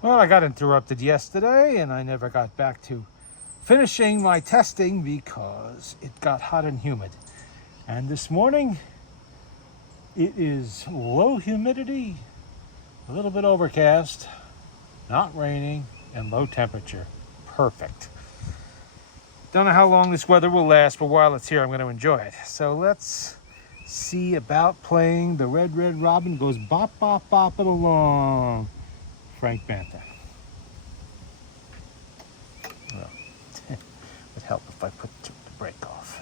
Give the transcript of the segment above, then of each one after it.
Well, I got interrupted yesterday and I never got back to finishing my testing because it got hot and humid. And this morning, it is low humidity, a little bit overcast, not raining, and low temperature. Perfect. Don't know how long this weather will last, but while it's here, I'm going to enjoy it. So let's see about playing The Red, Red Robin Goes Bop, Bop, Bop It Along. Frank Banta. Well, it would help if I put the brake off.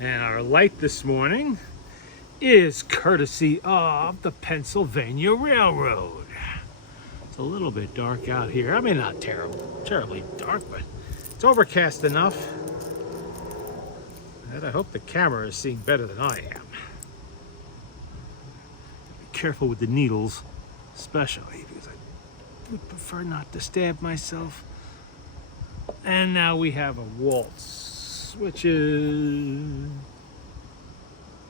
And our light this morning is courtesy of the Pennsylvania Railroad. It's a little bit dark out here. I mean, not terribly dark, but it's overcast enough that I hope the camera is seeing better than I am. Be careful with the needles, especially because I would prefer not to stab myself. And now we have a waltz, which is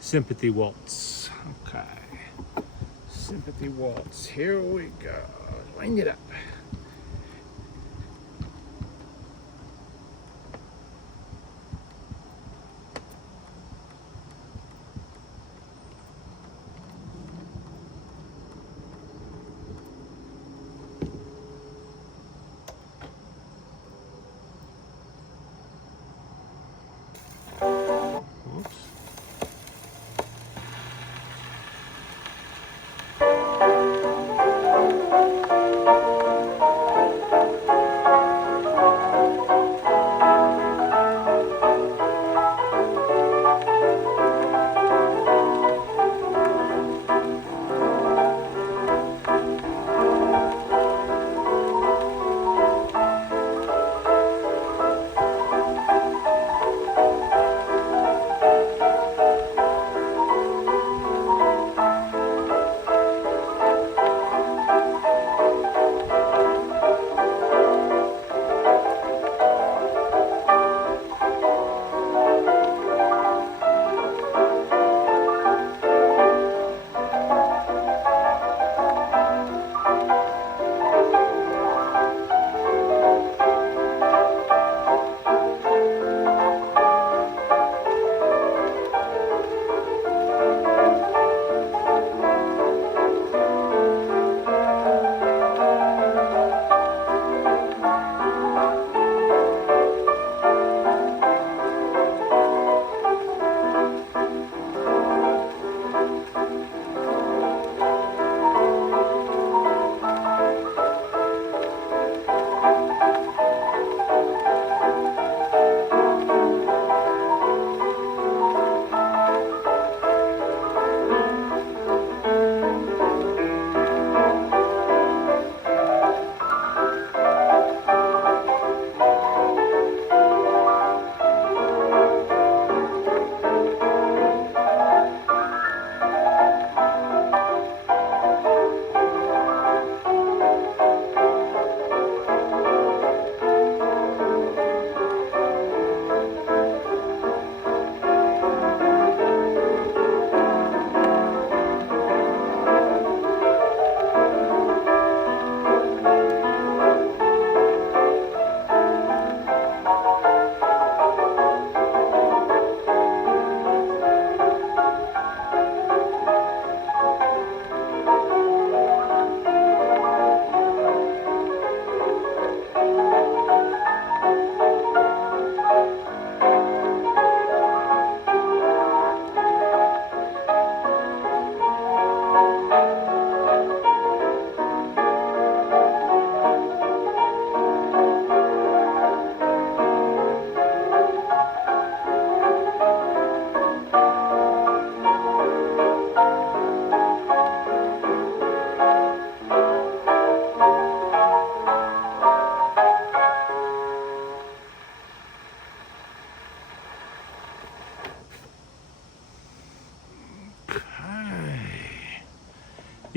Sympathy Waltz. Okay. Sympathy Waltz. Here we go. Wind it up.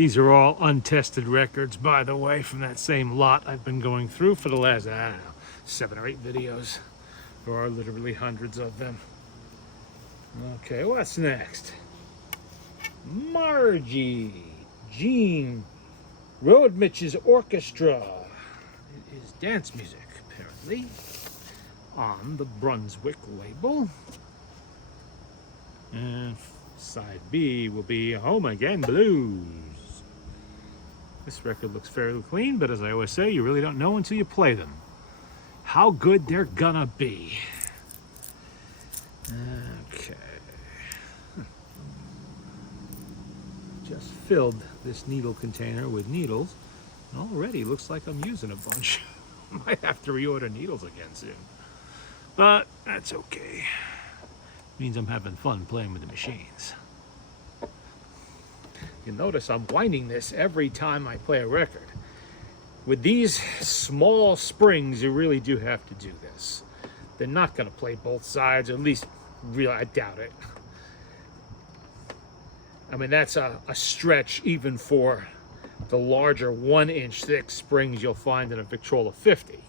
These are all untested records, by the way, from that same lot I've been going through for the last, I don't know, 7 or 8 videos. There are literally hundreds of them. Okay, what's next? Margie Jean Rodmich's Orchestra. It is dance music, apparently, on the Brunswick label. And side B will be Home Again Blues. This record looks fairly clean, but as I always say, you really don't know until you play them how good they're gonna be. Okay. Just filled this needle container with needles, and already looks like I'm using a bunch. Might have to reorder needles again soon. But that's okay. Means I'm having fun playing with the machines. You'll notice I'm winding this every time I play a record. With these small springs, you really do have to do this. They're not going to play both sides, or at least, really, I doubt it. I mean, that's a stretch even for the larger 1-inch thick springs you'll find in a Victrola 50.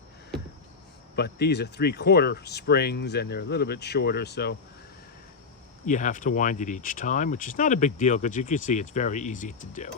But these are 3/4 springs, and they're a little bit shorter, so you have to wind it each time, which is not a big deal because you can see it's very easy to do.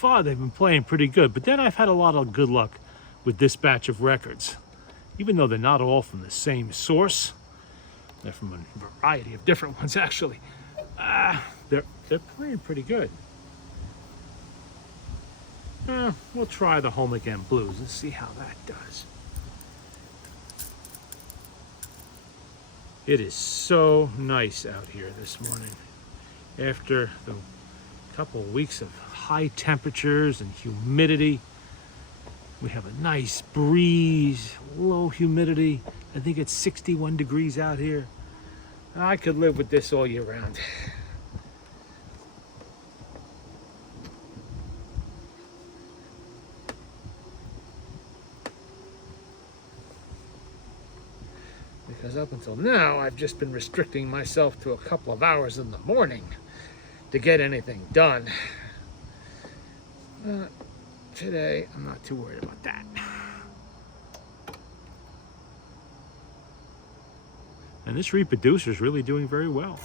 far they've been playing pretty good, but then I've had a lot of good luck with this batch of records. Even though they're not all from the same source, they're from a variety of different ones actually. They're playing pretty good. We'll try the Home Again Blues and see how that does. It is so nice out here this morning. After the couple of weeks of high temperatures and humidity, we have a nice breeze, low humidity. I think it's 61 degrees out here. I could live with this all year round. Because up until now, I've just been restricting myself to a couple of hours in the morning to get anything done. Today, I'm not too worried about that. And this reproducer is really doing very well.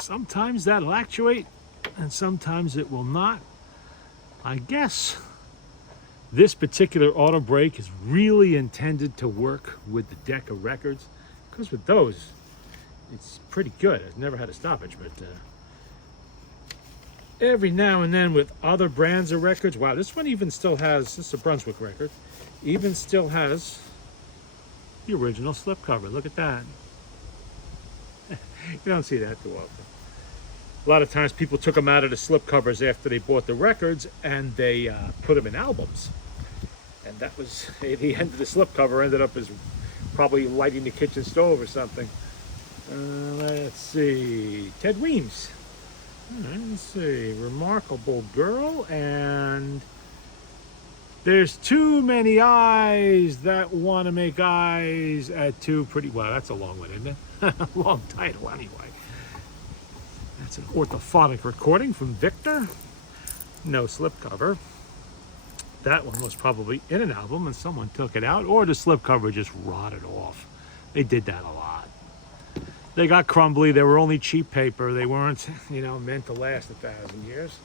Sometimes that'll actuate and sometimes it will not. I guess this particular auto brake is really intended to work with the Decca records, because with those, it's pretty good. I've never had a stoppage, but every now and then with other brands of records. Wow, this one even still has, this is a Brunswick record, even still has the original slipcover. Look at that. You don't see that too often. A lot of times people took them out of the slipcovers after they bought the records and they put them in albums. And that was, the end of the slipcover ended up as probably lighting the kitchen stove or something. Let's see, Ted Weems. Let's see, Remarkable Girl, and there's too many eyes that want to make eyes at two pretty, well, that's a long one, isn't it? Long title anyway. That's an orthophonic recording from Victor. No slipcover. That one was probably in an album and someone took it out, or the slipcover just rotted off. They did that a lot. They got crumbly. They were only cheap paper. They weren't, meant to last 1,000 years.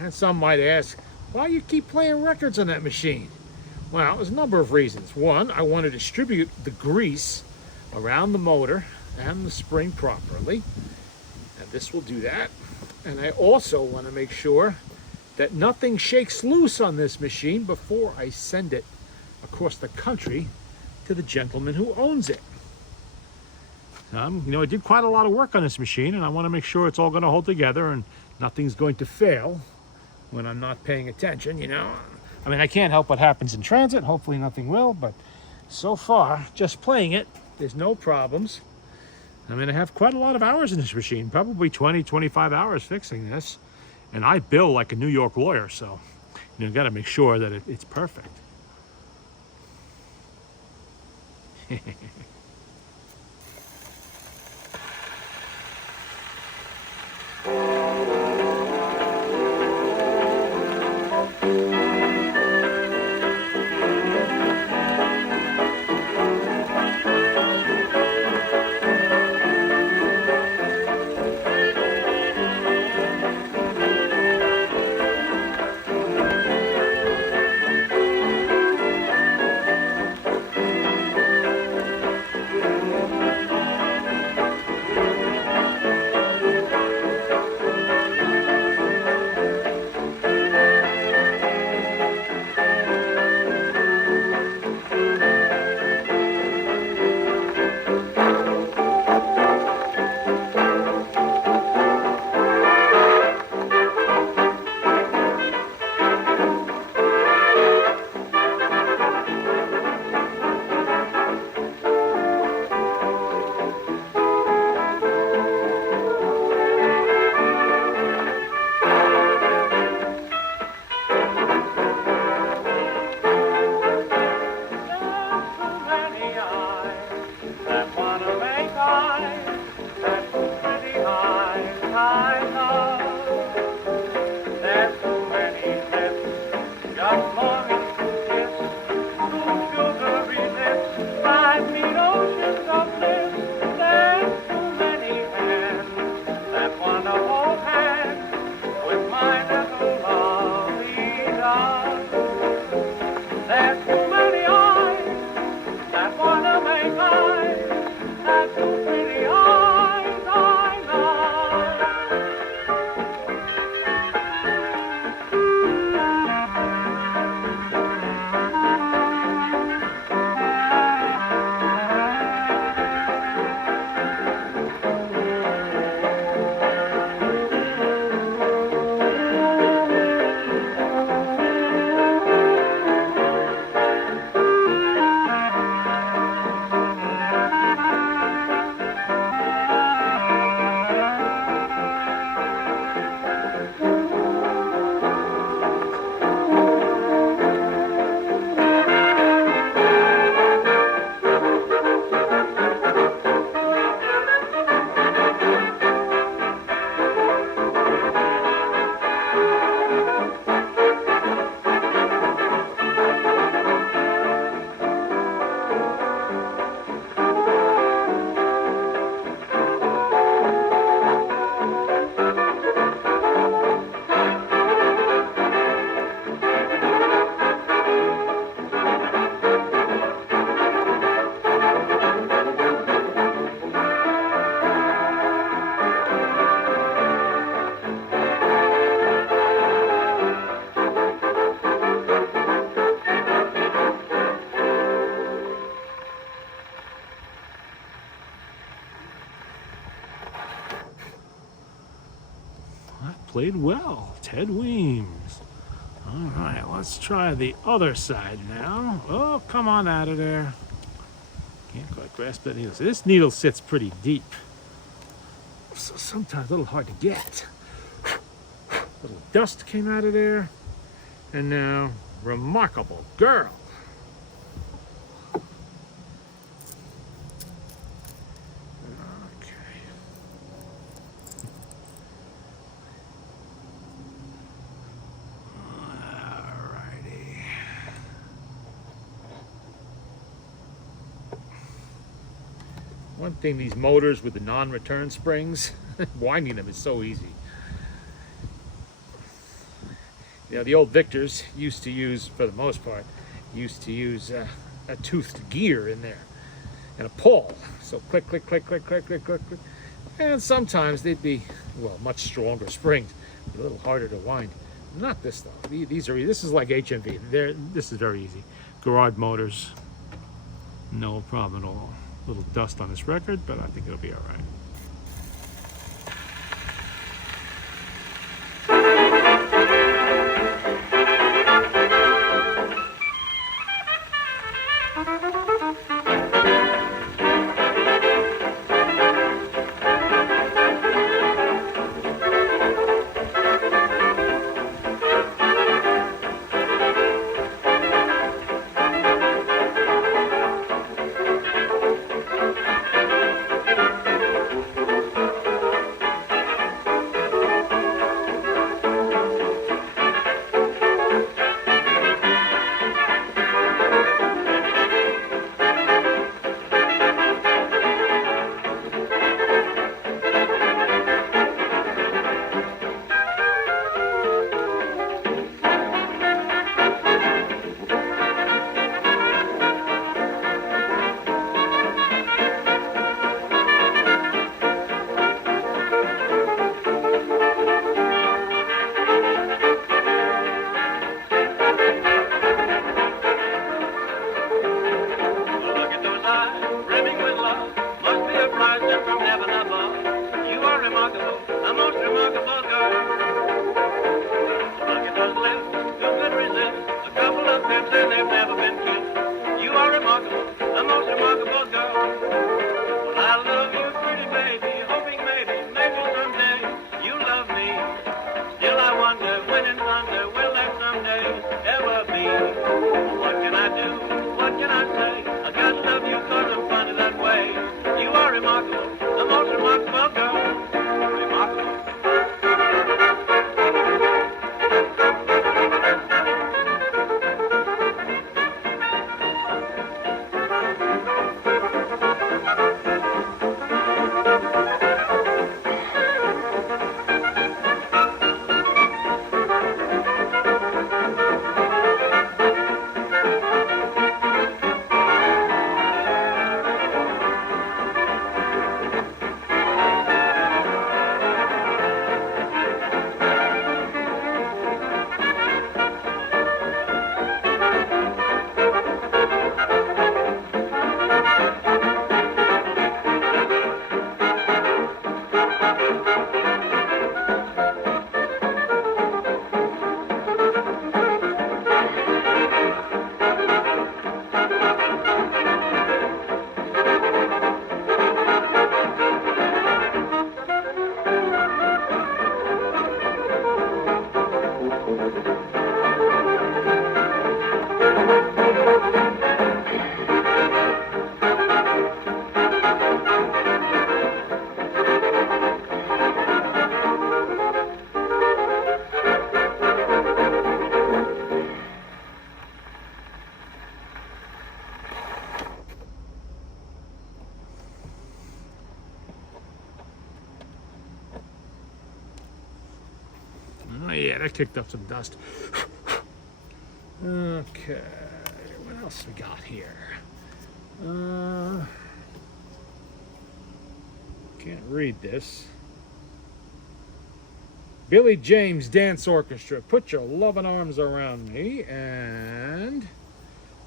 And some might ask, why you keep playing records on that machine? Well, there's a number of reasons. One, I want to distribute the grease around the motor and the spring properly, and this will do that. And I also want to make sure that nothing shakes loose on this machine before I send it across the country to the gentleman who owns it. I did quite a lot of work on this machine, and I want to make sure it's all going to hold together and nothing's going to fail when I'm not paying attention, I mean, I can't help what happens in transit. Hopefully nothing will, but so far, just playing it, there's no problems. I mean, I have quite a lot of hours in this machine, probably 20, 25 hours fixing this. And I bill like a New York lawyer, so, got to make sure that it's perfect. played well, Ted Weems. All right, let's try the other side now. Oh, come on out of there. Can't quite grasp that needle. So this needle sits pretty deep, so sometimes a little hard to get. Little dust came out of there, and now remarkable girl. One thing, these motors with the non-return springs, winding them is so easy. You know, the old Victors used to use, for the most part, a toothed gear in there and a pull. So click, click, click, click, click, click, click, click. And sometimes they'd be, well, much stronger springs, a little harder to wind. Not this though. This is like HMV. This is very easy. Garage motors, no problem at all. A little dust on this record, but I think it'll be all right. Oh yeah, that kicked up some dust. Okay, what else we got here? Can't read this. Billy James Dance Orchestra, Put Your Lovin' Arms Around Me, and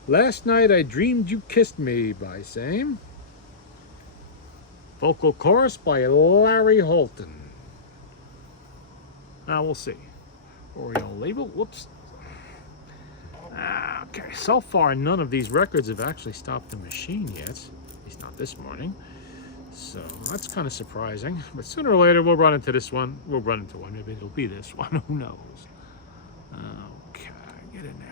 Last Night I Dreamed You Kissed Me by Same. Vocal chorus by Larry Holton. We'll see. Oreo label. Whoops. Okay, so far none of these records have actually stopped the machine yet. At least not this morning. So that's kind of surprising. But sooner or later we'll run into this one. We'll run into one. Maybe it'll be this one. Who knows? Okay, get in there.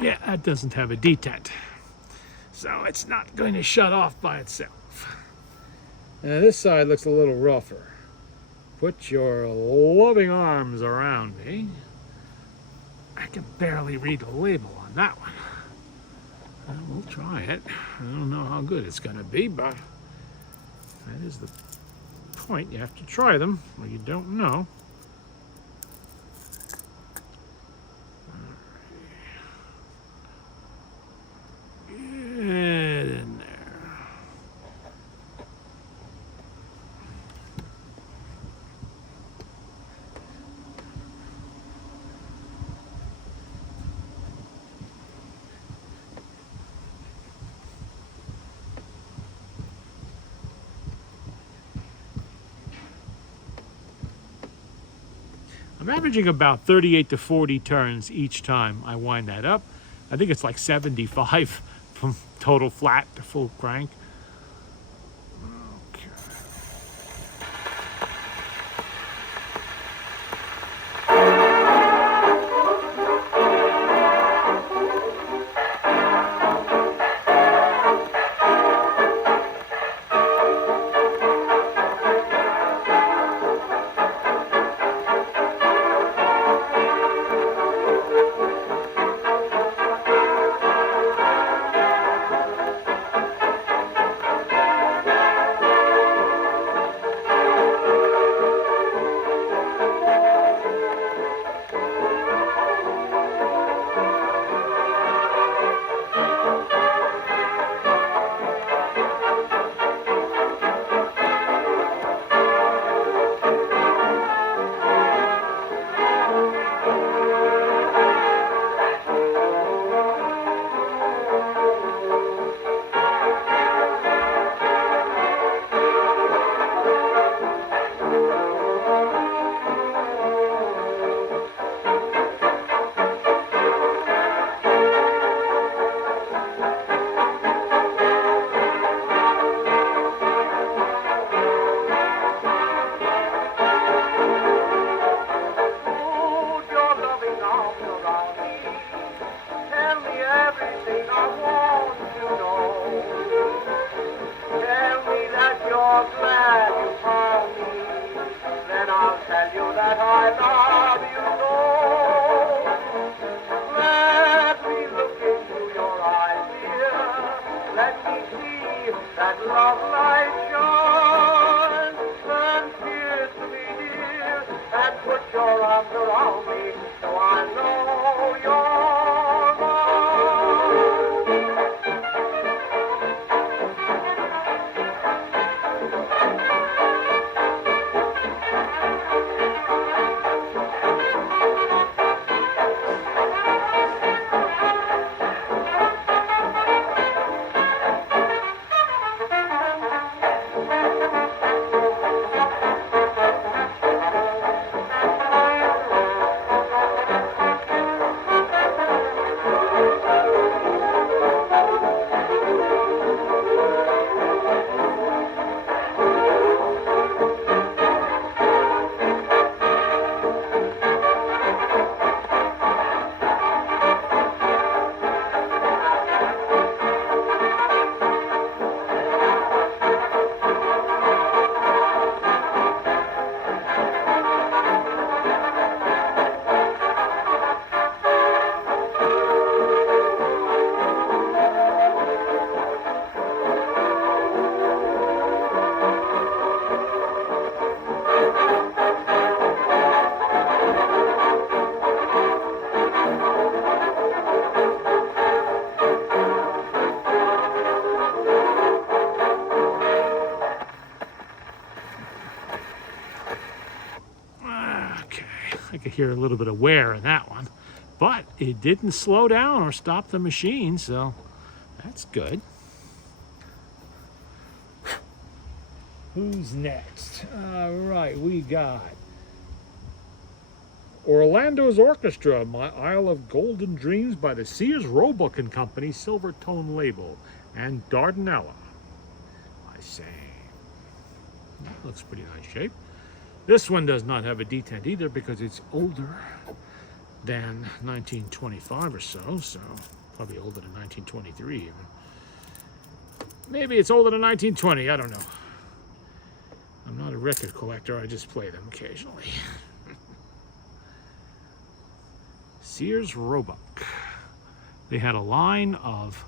Yeah, that doesn't have a detent, so it's not going to shut off by itself. Now this side looks a little rougher. Put your loving arms around me. I can barely read the label on that one. Well, we'll try it. I don't know how good it's going to be, but that is the point. You have to try them, or you don't know. Get in there. I'm averaging about 38 to 40 turns each time I wind that up. I think it's like 75 from total flat to full crank. Okay. arms around me, so I know you're Okay, I could hear a little bit of wear in that one, but it didn't slow down or stop the machine, so that's good. Who's next? All right, we got Orlando's Orchestra, My Isle of Golden Dreams by the Sears Roebuck and Company Silvertone label, and Dardanella by Same. That looks pretty nice shape. This one does not have a detent either because it's older than 1925 or so, so probably older than 1923 even. Maybe it's older than 1920, I don't know. I'm not a record collector, I just play them occasionally. Sears Roebuck. They had a line of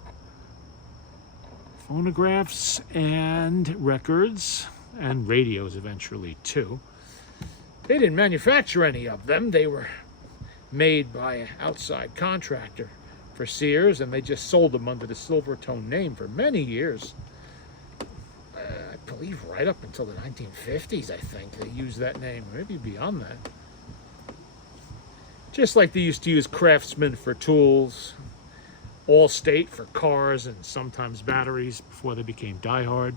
phonographs and records and radios eventually too. They didn't manufacture any of them. They were made by an outside contractor for Sears, and they just sold them under the Silvertone name for many years. I believe right up until the 1950s, I think, they used that name, maybe beyond that. Just like they used to use Craftsman for tools, Allstate for cars, and sometimes batteries before they became Die-Hard.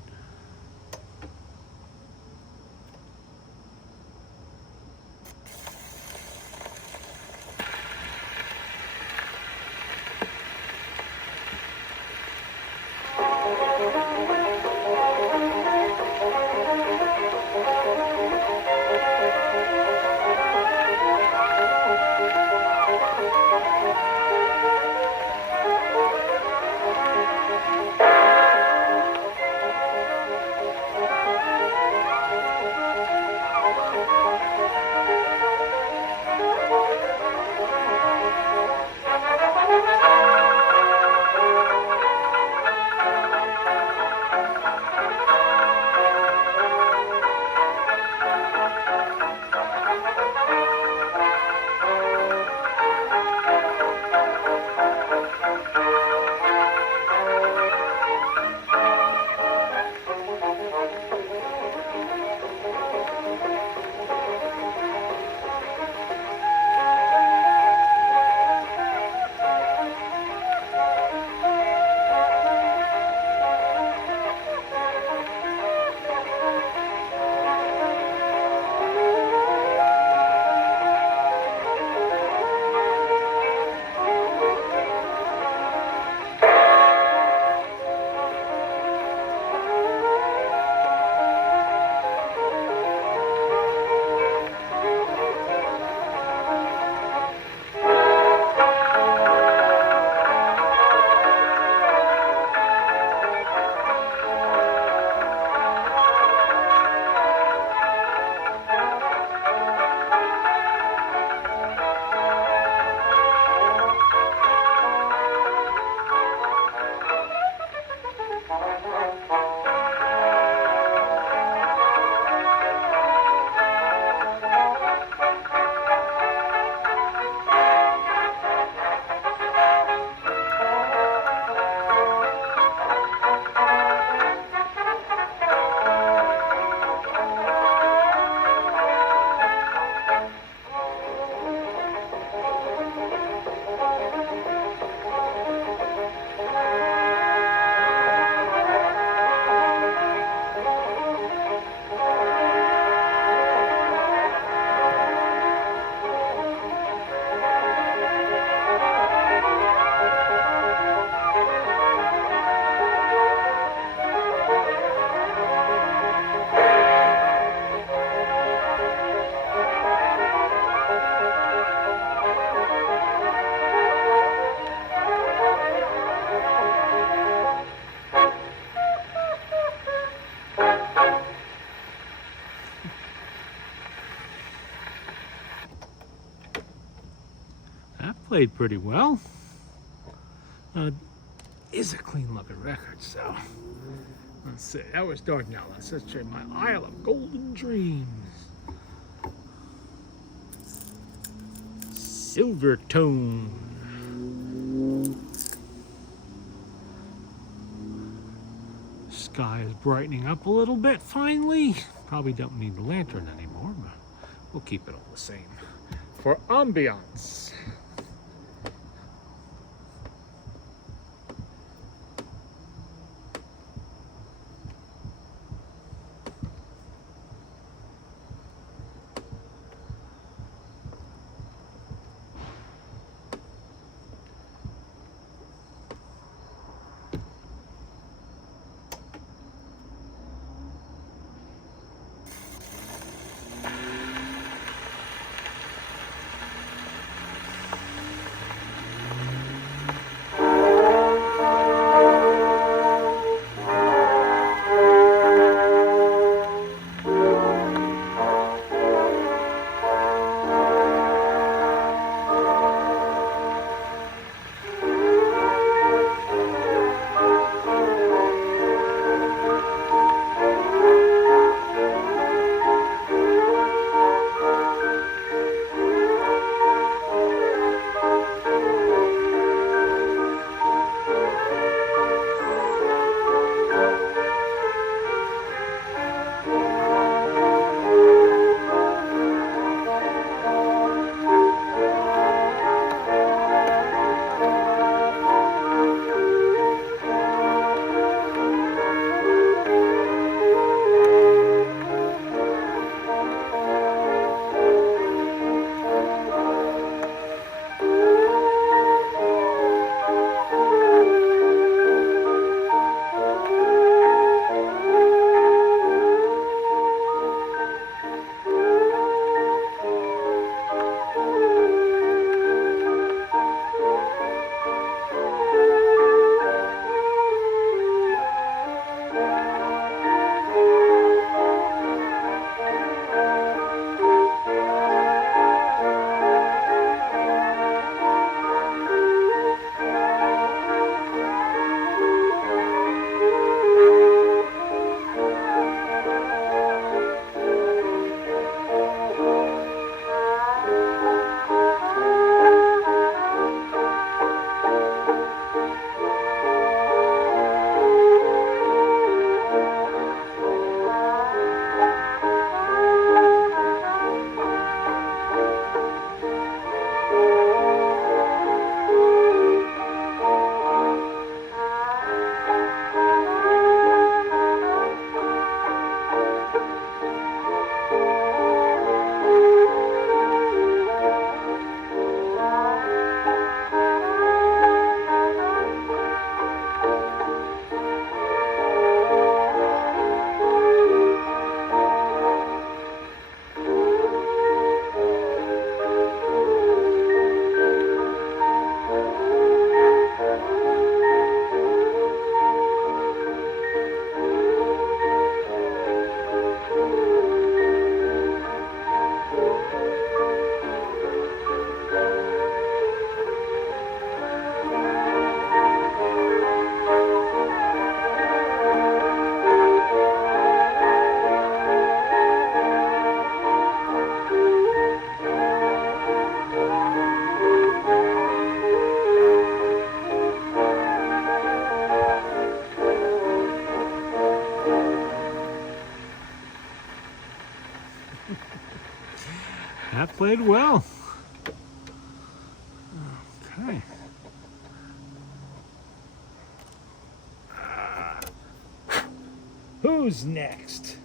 played pretty well. Is a clean looking record, so let's see. That was Dardanelles. Let's try my Isle of Golden Dreams. Silvertone. Sky is brightening up a little bit finally. Probably don't need the lantern anymore, but we'll keep it all the same for ambiance. That played well. Okay. Who's next?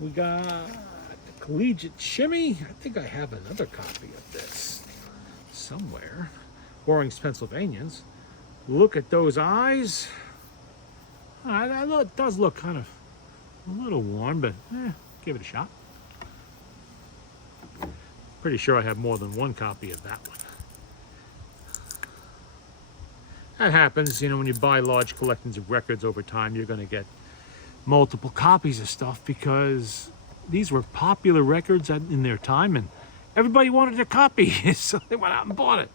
We got the Collegiate Shimmy. I think I have another copy of this somewhere. Boring's Pennsylvanians. Look at those eyes. It does look kind of a little worn, but give it a shot. Pretty sure I have more than one copy of that one. That happens, you know, when you buy large collections of records over time, you're going to get multiple copies of stuff because these were popular records in their time and everybody wanted a copy, so they went out and bought it.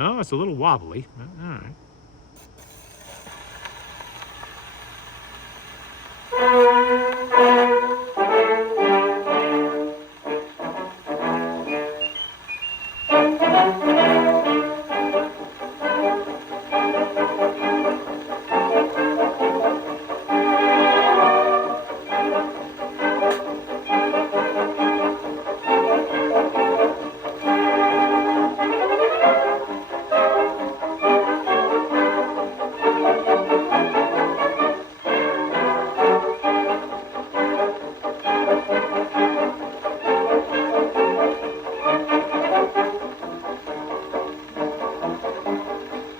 Oh, it's a little wobbly. All right.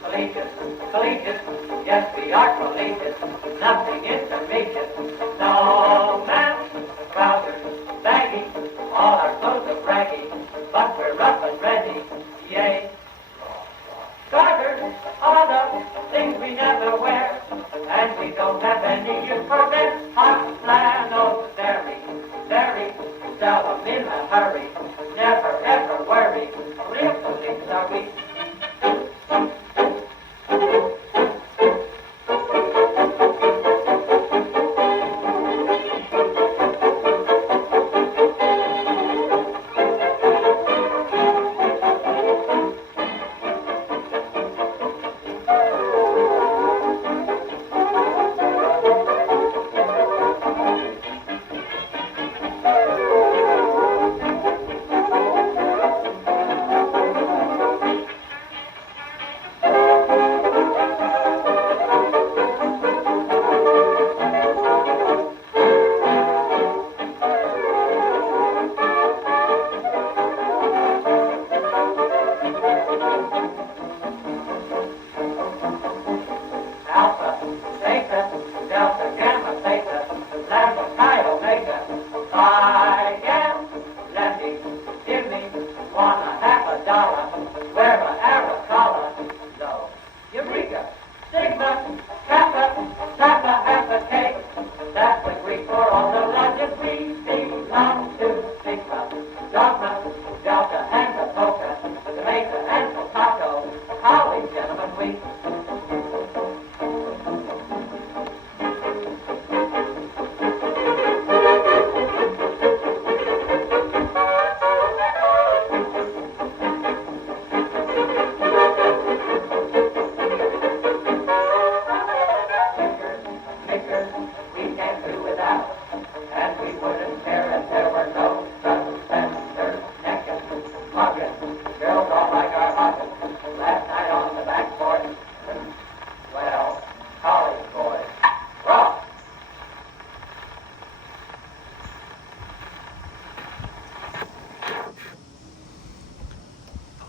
Collegiate, collegiate, yes we are collegiate, nothing intermediate. No man, trousers, baggy, all our clothes are braggy, but we're rough and ready, yay. Garters are the things we never wear, and we don't have any use for them. Hot flannels, very, very seldom in a hurry, never ever worry, real colleagues are we. Alpha, Theta, Delta, Gamma, Theta, Lambda, Chi, Omega, Phi, Gamma, Lefty, give me $1.50, wear a arrow collar, low, Eureka, Sigma, Kappa, Kappa, half a cake, that's the Greek for all the legends we belong to Sigma, Dogma, Delta, and the Polka, Tomato, and Potato, college gentlemen we. Makers, we can't do without, and we wouldn't care if there were no suspenders, necking, mugging, girls all like our hugging. Last night on the back porch, well, college boys, rock.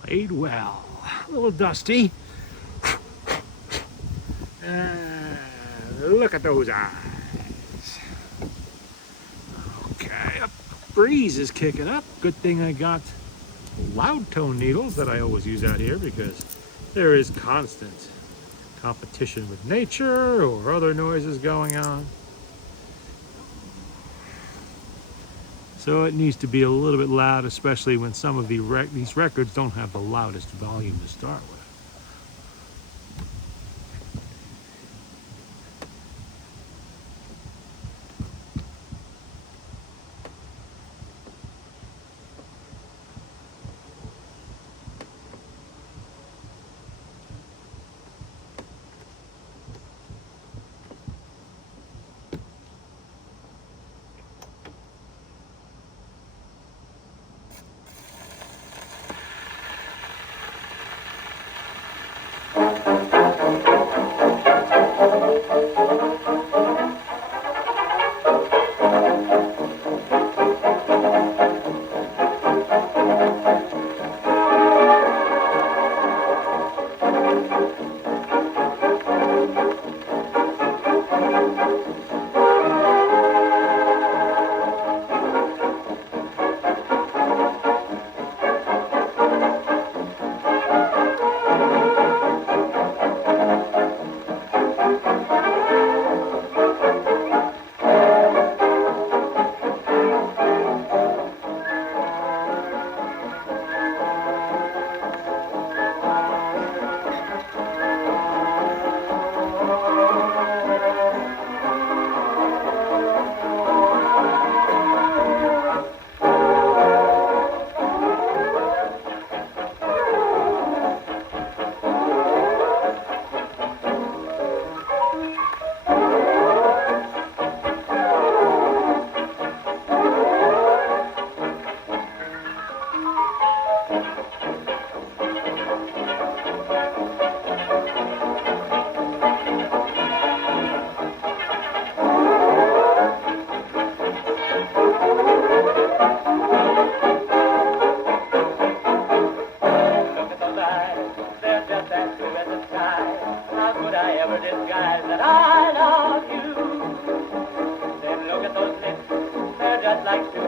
Played well. A little dusty. Look at those eyes. Okay, a breeze is kicking up. Good thing I got loud tone needles that I always use out here because there is constant competition with nature or other noises going on. So it needs to be a little bit loud, especially when some of these records don't have the loudest volume to start with.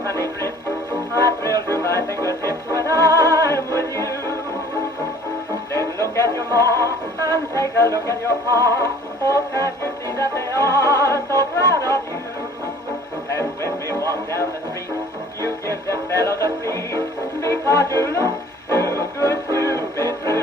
honey drip, I thrill to my fingertips when I'm with you. Then look at your ma and take a look at your pa. Oh, can't you see that they are so proud of you? And when we walk down the street, you give them fellows a treat because you look too good to be true.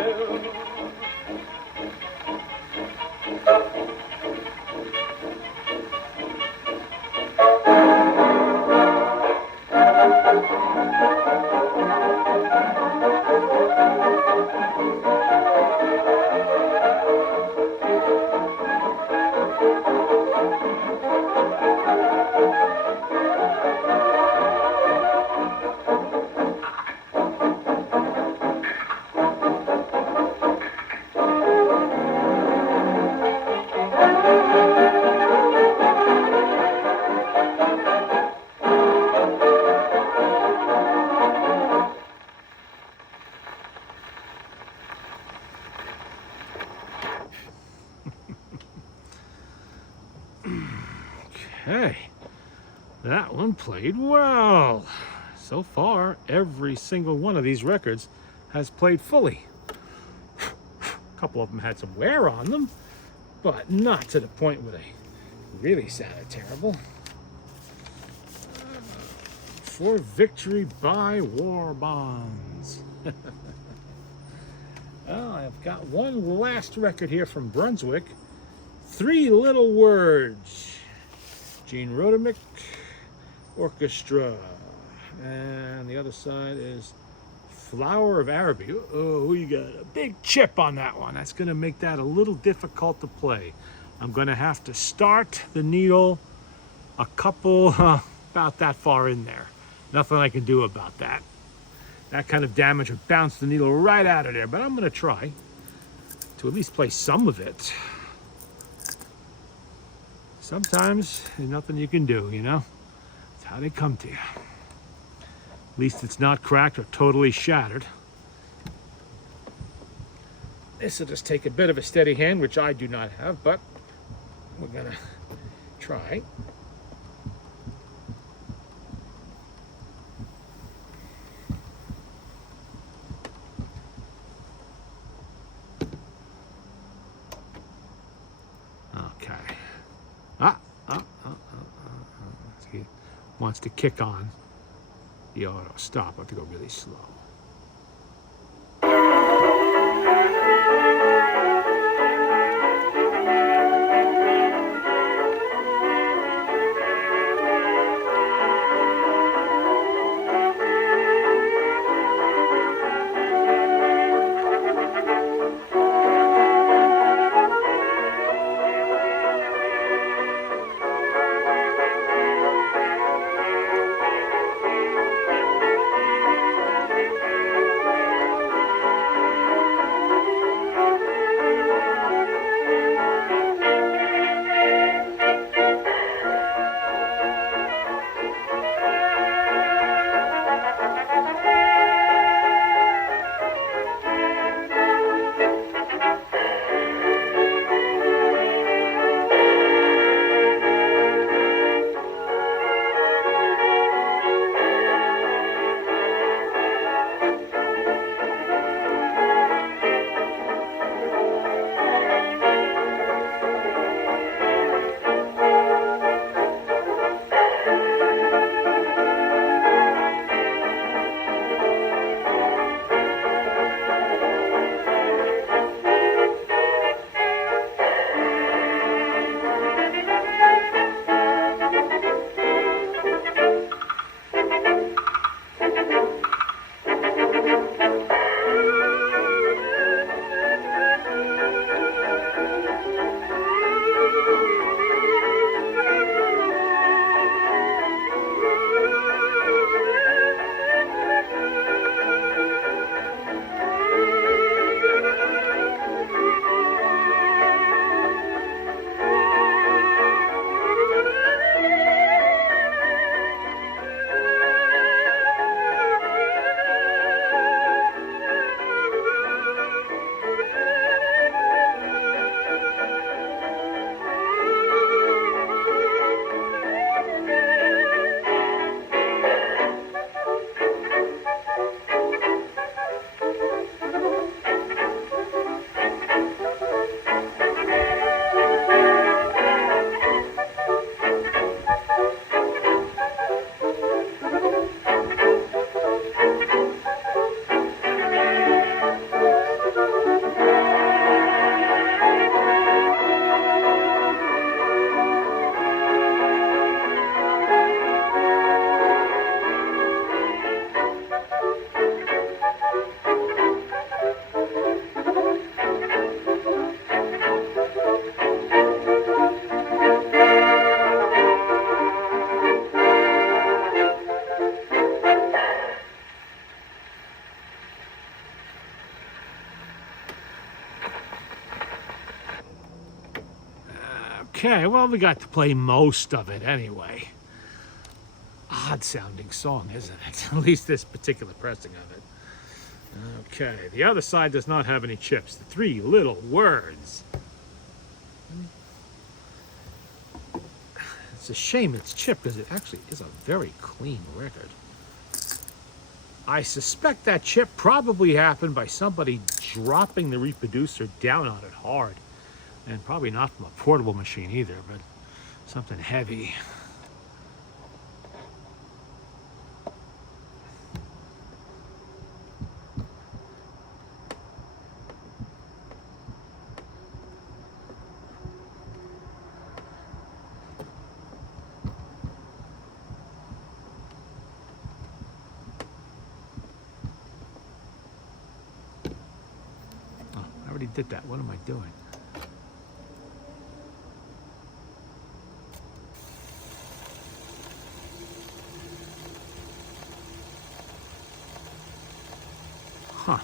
Okay, that one played well. So far, every single one of these records has played fully. A couple of them had some wear on them, but not to the point where they really sounded terrible. For victory by war bonds. Well, I've got one last record here from Brunswick. Three Little Words. Gene Rodemick Orchestra. And the other side is Flower of Araby. Oh, you got a big chip on that one. That's going to make that a little difficult to play. I'm going to have to start the needle a couple, about that far in there. Nothing I can do about that. That kind of damage would bounce the needle right out of there, but I'm going to try to at least play some of it. Sometimes there's nothing you can do, you know? It's how they come to you. At least it's not cracked or totally shattered. This will just take a bit of a steady hand, which I do not have, but we're gonna try. Okay. He wants to kick on the auto stop. I have to go really slow. Okay, well, we got to play most of it anyway. Odd sounding song, isn't it? At least this particular pressing of it. Okay, the other side does not have any chips. The 3 little words. It's a shame it's chipped because it actually is a very clean record. I suspect that chip probably happened by somebody dropping the reproducer down on it hard. And probably not from a portable machine either, but something heavy. Oh, I already did that. What am I doing? Huh.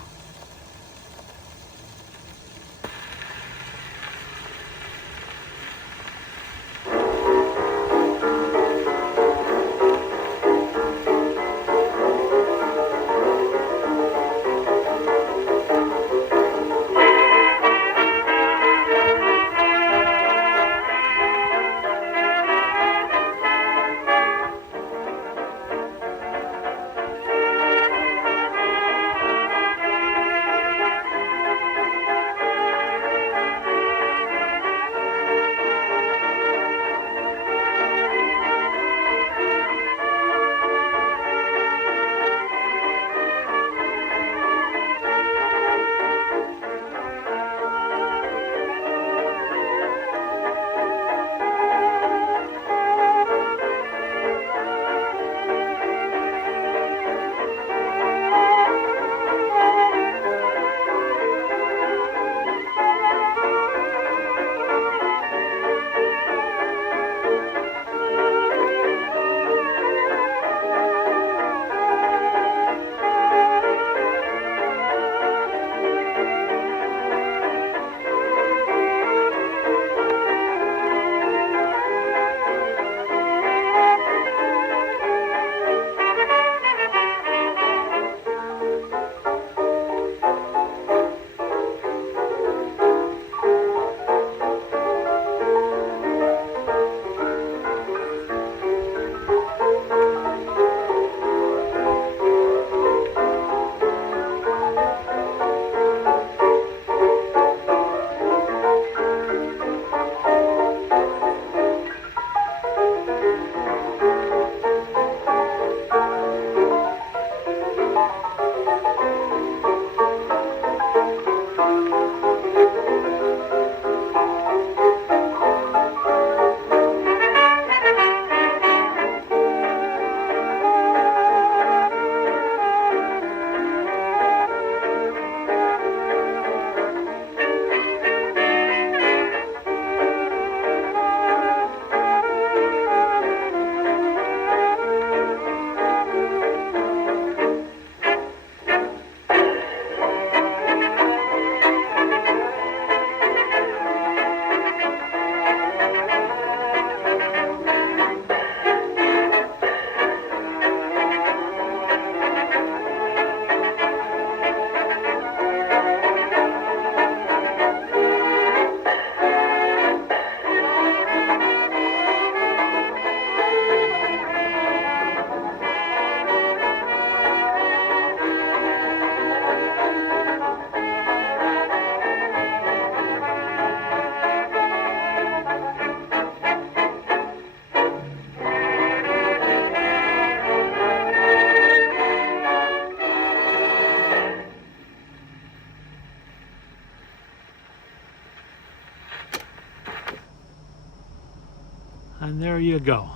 And there you go.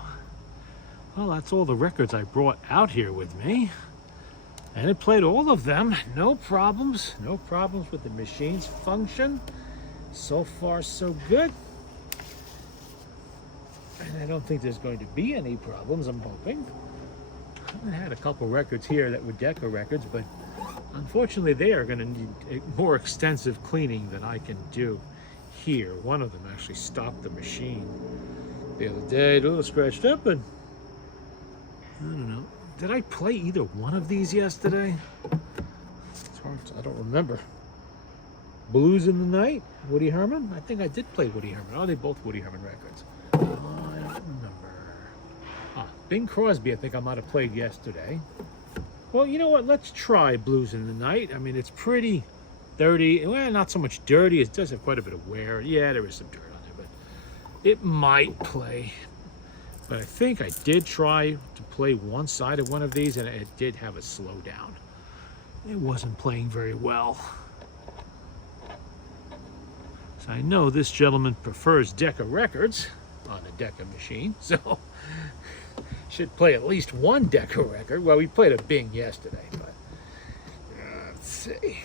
Well, that's all the records I brought out here with me. And it played all of them. No problems. No problems with the machine's function. So far, so good. And I don't think there's going to be any problems, I'm hoping. I had a couple records here that were Decca records, but unfortunately they are going to need a more extensive cleaning than I can do here. One of them actually stopped the machine the other day. A little scratched up, and I don't know. Did I play either one of these yesterday? It's hard. I don't remember. Blues in the Night, Woody Herman. I think I did play Woody Herman. Oh, they both Woody Herman records. I don't remember. Bing Crosby, I think I might have played yesterday. Well, you know what? Let's try Blues in the Night. I mean, it's pretty dirty. Well, not so much dirty. It does have quite a bit of wear. Yeah, there is some dirt on there, but it might play. But I think I did try to play one side of one of these, and it did have a slowdown. It wasn't playing very well. So I know this gentleman prefers Decca records on a Decca machine, so should play at least one Decca record. Well, we played a Bing yesterday, but let's see.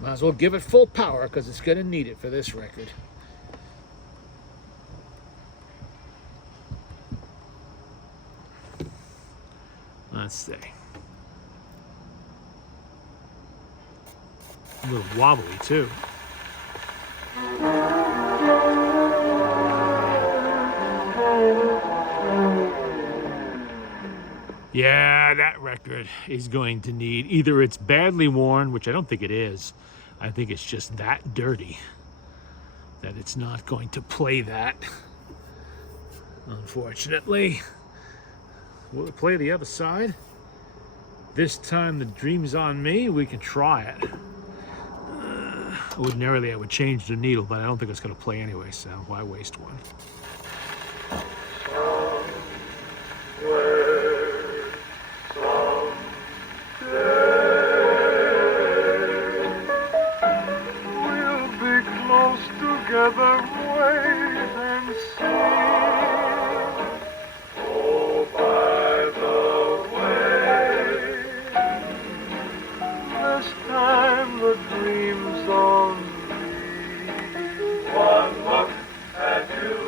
Might as well give it full power because it's going to need it for this record. Let's see. A little wobbly too. Yeah, that record is going to need, either it's badly worn, which I don't think it is. I think it's just that dirty that it's not going to play that, unfortunately. Will it play the other side? This time the dream's on me. We can try it. Ordinarily I would change the needle, but I don't think it's going to play anyway, so why waste one? Together wait and see. Oh, by the way, this time the dream's on me. One look at you,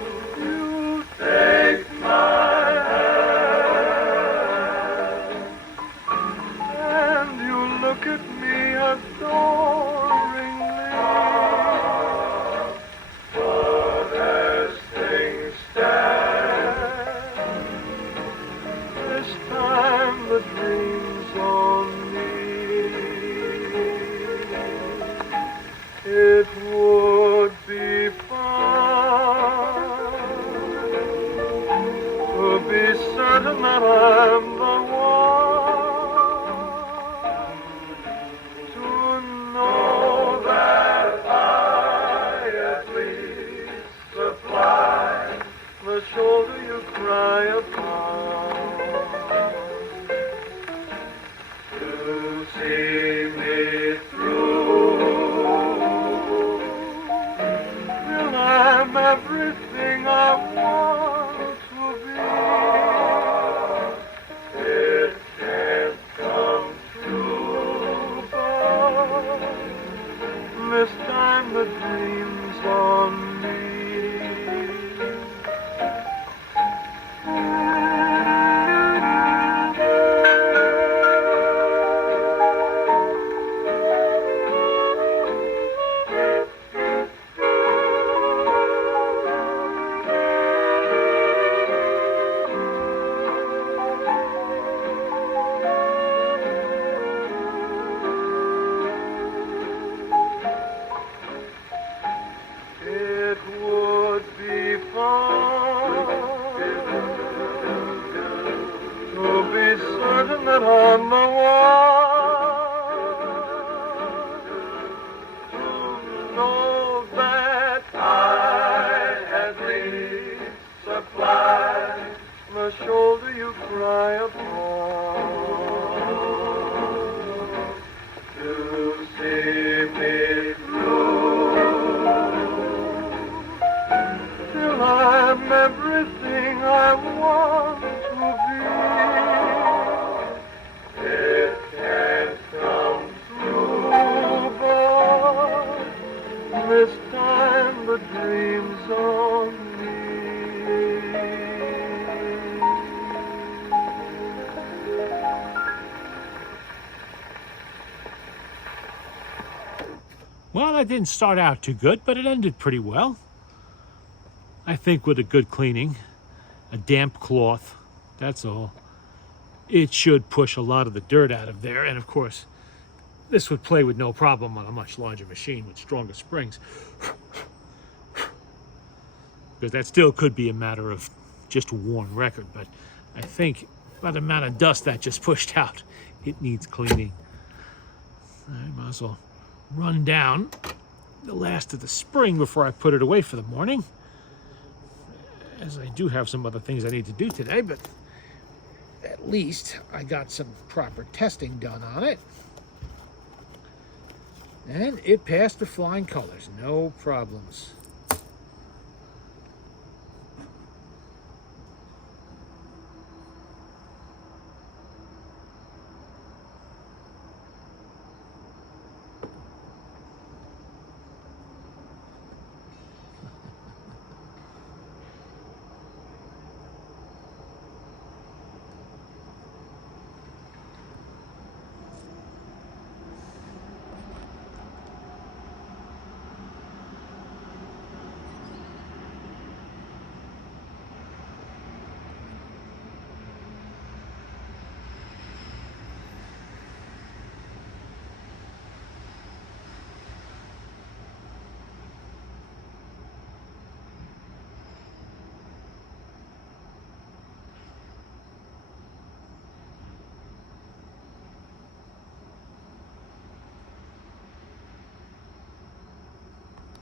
you take my hand, and you look at me adoringly. The dreams on me. It would be fun to be certain that I'm the one, to know that I at least supply the shoulder you cry upon. See me through till I'm everything I want to be. It can't come true, but this time the dream's on me. It would be fun to be certain that I'm the one, to know that I at least supply the shoulder you cry upon, to see me I'm everything I want to be. It can't come true, but this time the dream's on me. Well, that didn't start out too good, but it ended pretty well. I think with a good cleaning, a damp cloth, that's all, it should push a lot of the dirt out of there. And of course, this would play with no problem on a much larger machine with stronger springs. Because that still could be a matter of just a worn record, but I think by the amount of dust that just pushed out, it needs cleaning. I might as well run down the last of the spring before I put it away for the morning, as I do have some other things I need to do today, but at least I got some proper testing done on it. And it passed with flying colors, no problems.